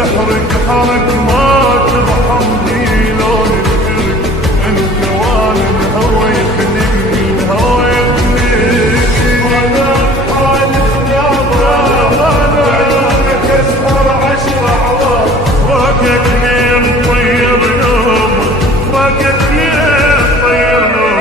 تحرق حرق ما ترحمني لو نفترق انت وانا الهوى يخنقني الهوى يخنقني وانا بحالك ناظر عيونك اسهر 10 اعوام فراقك لين طير نوم فراقك لين طير نوم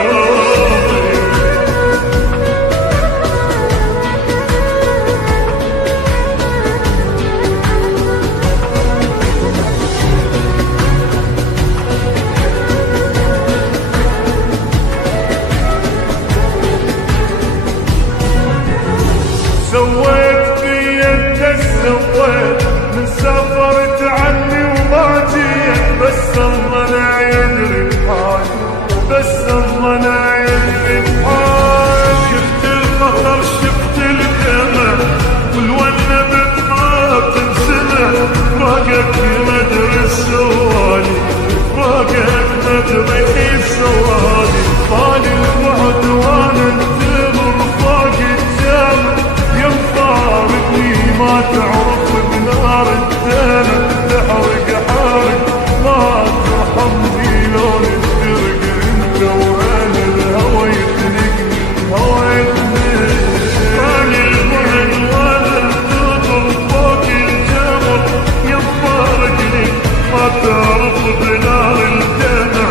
سويت في انت سويت من سافرت عني وما جيت بس الله لا يدري بحالي بس الله لا يدري بحالي شفت القهر شفت الدمع والونبت ما تنسمع فراقك ما ادري سوالي فراقك ما ادري كيف سوالي طالي البعد وانا انتظر فوق الجامع ينفارقني ما تعرف بنار الدنيا تحرق حرق ما ترحمني لو نفترق انت وانا الهوى يخنقني الهوى يخنقني طالع البعد وانا انتظر فوق الجمر ينفارقني ما تعرف بنار الدنيا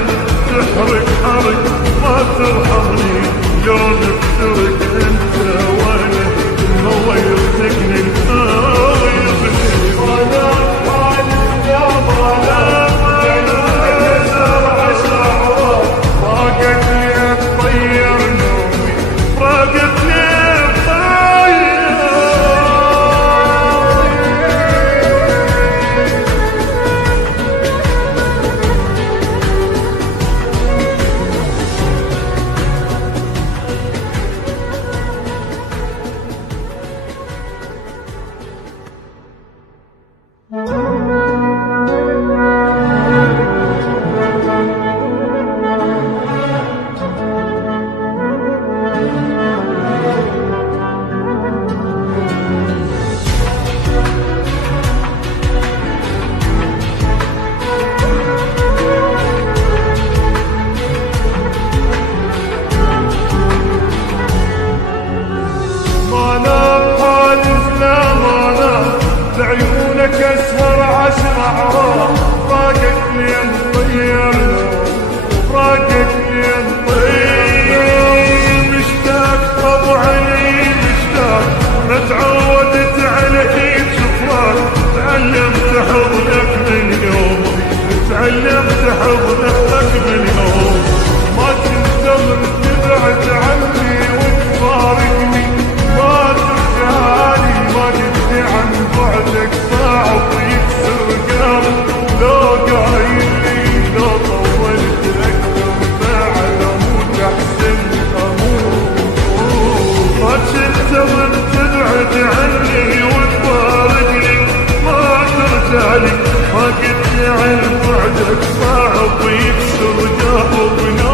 تحرق حرق ما ترحمني لو نفترق انت وانا الهوى يخنقني الهوى يخنقني وانا بحالك ناظر عيونك اسهر 10 اعوام فراقك لين طير نومي فراقك لين طير بعيونك اسهر 10 اعوام فراقك لين طير فراقك لين طير مشتاق طبعي مشتاق ما تعودت على هيك فراق تعلمت حضنك من يوم تعلمت حضنك من يوم ما تنتظر تبعد عني وتفارقني ما ترجعلي ما تدري عن بعدك صعب يكسر قلبي لو قايل لي لو طولت اكثر بعد اموت احسن اموت ما تنتظر تبعد عني وتفارقني ما ترجعلي ما قلت عن بعدك صعب يكسر قلبي